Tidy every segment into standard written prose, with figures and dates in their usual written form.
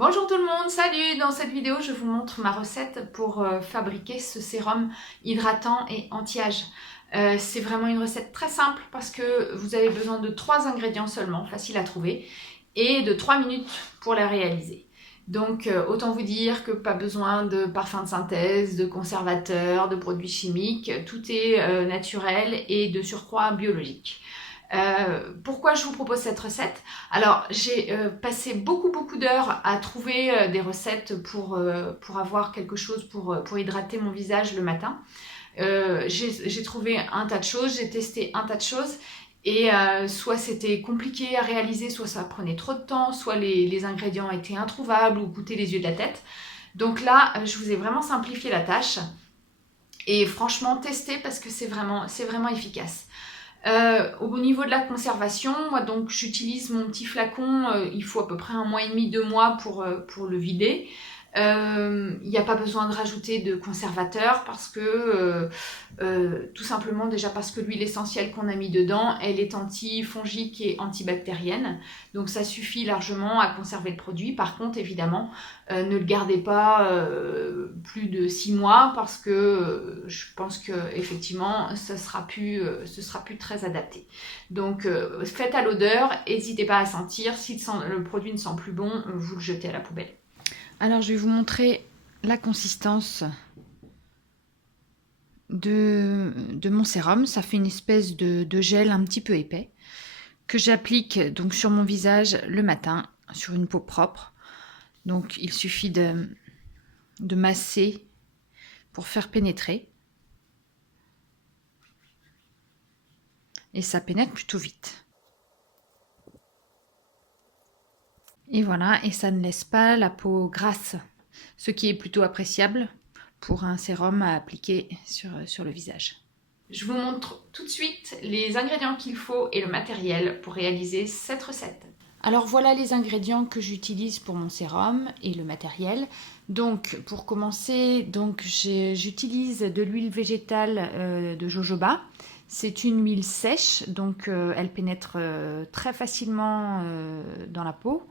Bonjour tout le monde, salut! Dans cette vidéo, je vous montre ma recette pour fabriquer ce sérum hydratant et anti-âge. C'est vraiment une recette très simple parce que vous avez besoin de 3 ingrédients seulement, facile à trouver, et de 3 minutes pour la réaliser. Donc autant vous dire que pas besoin de parfum de synthèse, de conservateurs, de produits chimiques, tout est naturel et de surcroît biologique. Pourquoi je vous propose cette recette? Alors, j'ai passé beaucoup d'heures à trouver des recettes pour avoir quelque chose pour hydrater mon visage le matin. J'ai trouvé un tas de choses, j'ai testé un tas de choses et soit c'était compliqué à réaliser, soit ça prenait trop de temps, soit les ingrédients étaient introuvables ou coûtaient les yeux de la tête. Donc là, je vous ai vraiment simplifié la tâche et franchement, testez parce que c'est vraiment efficace. Au niveau de la conservation, moi donc j'utilise mon petit flacon, il faut à peu près 1 mois et demi, 2 mois pour le vider. Il n'y a pas besoin de rajouter de conservateur parce que tout simplement déjà parce que l'huile essentielle qu'on a mis dedans, elle est antifongique et antibactérienne, donc ça suffit largement à conserver le produit. Par contre, évidemment, ne le gardez pas plus de 6 mois parce que je pense que effectivement ce sera plus très adapté. Donc faites à l'odeur, n'hésitez pas à sentir. Si le produit ne sent plus bon, vous le jetez à la poubelle. Alors, je vais vous montrer la consistance de mon sérum. Ça fait une espèce de gel un petit peu épais que j'applique donc sur mon visage le matin, sur une peau propre. Donc, il suffit de masser pour faire pénétrer. Et ça pénètre plutôt vite. Et voilà, et ça ne laisse pas la peau grasse, ce qui est plutôt appréciable pour un sérum à appliquer sur le visage. Je vous montre tout de suite les ingrédients qu'il faut et le matériel pour réaliser cette recette. Alors voilà les ingrédients que j'utilise pour mon sérum et le matériel. Donc pour commencer, j'utilise de l'huile végétale de jojoba. C'est une huile sèche, donc elle pénètre très facilement dans la peau.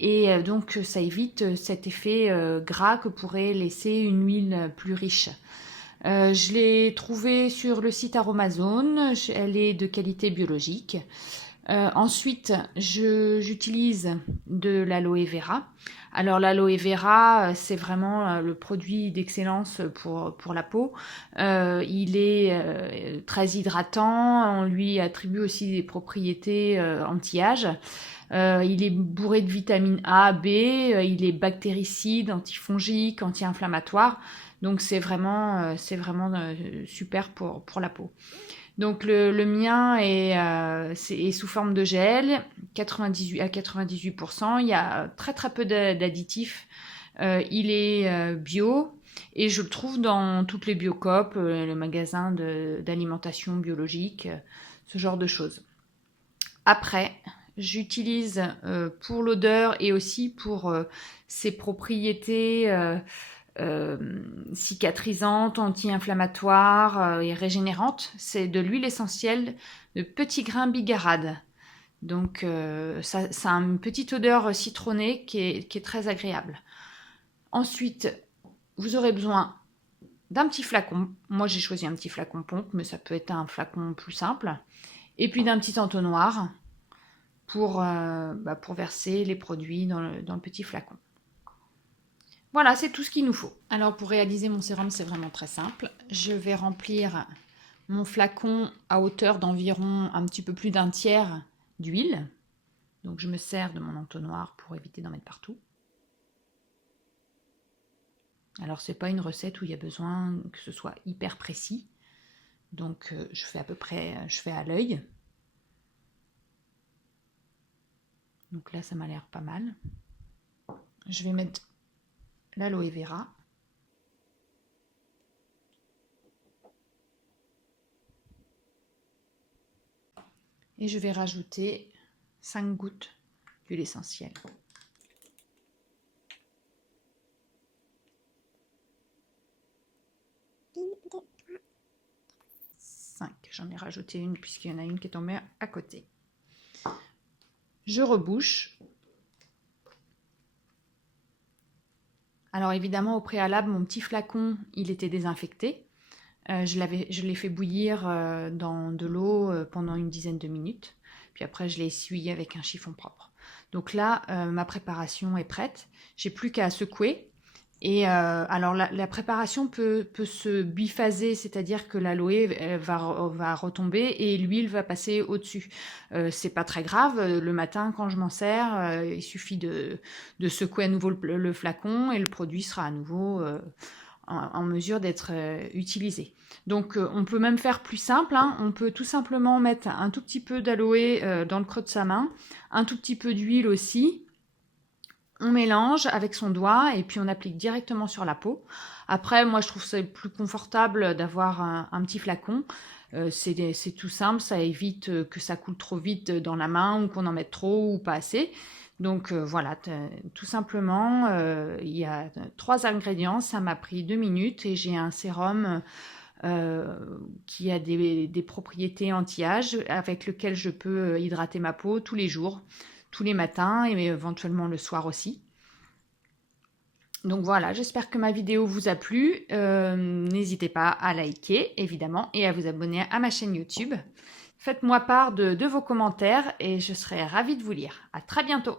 Et donc ça évite cet effet gras que pourrait laisser une huile plus riche. Je l'ai trouvée sur le site Aromazone, elle est de qualité biologique. Ensuite, j'utilise de l'aloe vera. Alors l'aloe vera, c'est vraiment le produit d'excellence pour la peau. Il est très hydratant, on lui attribue aussi des propriétés anti-âge. Il est bourré de vitamine A, B, il est bactéricide, antifongique, anti-inflammatoire. Donc c'est vraiment super pour la peau. Donc le mien est sous forme de gel, 98 à 98%. Il y a très peu d'additifs. Il est bio et je le trouve dans toutes les Biocoop, le magasin d'alimentation biologique, ce genre de choses. Après, j'utilise pour l'odeur et aussi pour ses propriétés cicatrisantes, anti-inflammatoires et régénérantes. C'est de l'huile essentielle de petits grains bigarade. Donc ça a une petite odeur citronnée qui est très agréable. Ensuite, vous aurez besoin d'un petit flacon. Moi j'ai choisi un petit flacon pompe, mais ça peut être un flacon plus simple. Et puis d'un petit entonnoir pour verser les produits dans le petit flacon. Voilà, c'est tout ce qu'il nous faut. Alors pour réaliser mon sérum, c'est vraiment très simple. Je vais remplir mon flacon à hauteur d'environ un petit peu plus d'un tiers d'huile. Donc je me sers de mon entonnoir pour éviter d'en mettre partout. Alors c'est pas une recette où il y a besoin que ce soit hyper précis. Donc je fais je fais à l'œil. Donc là ça m'a l'air pas mal. Je vais mettre l'aloe vera. Et je vais rajouter 5 gouttes d'huile essentielle. 5, j'en ai rajouté une puisqu'il y en a une qui est tombée à côté. Je rebouche. Alors évidemment, au préalable, mon petit flacon, il était désinfecté. Je l'ai fait bouillir dans de l'eau pendant une dizaine de minutes. Puis après, je l'ai essuyé avec un chiffon propre. Donc là, ma préparation est prête. J'ai plus qu'à secouer. Et alors la préparation peut se biphaser, c'est-à-dire que l'aloe va retomber et l'huile va passer au-dessus. C'est pas très grave. Le matin, quand je m'en sers, il suffit de secouer à nouveau le flacon et le produit sera à nouveau en mesure d'être utilisé. Donc on peut même faire plus simple, hein. On peut tout simplement mettre un tout petit peu d'aloe dans le creux de sa main, un tout petit peu d'huile aussi. On mélange avec son doigt et puis on applique directement sur la peau. Après, moi je trouve ça plus confortable d'avoir un petit flacon. C'est tout simple, ça évite que ça coule trop vite dans la main ou qu'on en mette trop ou pas assez. Donc voilà, tout simplement, il y a 3 ingrédients, ça m'a pris 2 minutes et j'ai un sérum qui a des propriétés anti-âge avec lequel je peux hydrater ma peau tous les jours, tous les matins et éventuellement le soir aussi. Donc voilà, j'espère que ma vidéo vous a plu. N'hésitez pas à liker, évidemment, et à vous abonner à ma chaîne YouTube. Faites-moi part de vos commentaires et je serai ravie de vous lire. À très bientôt!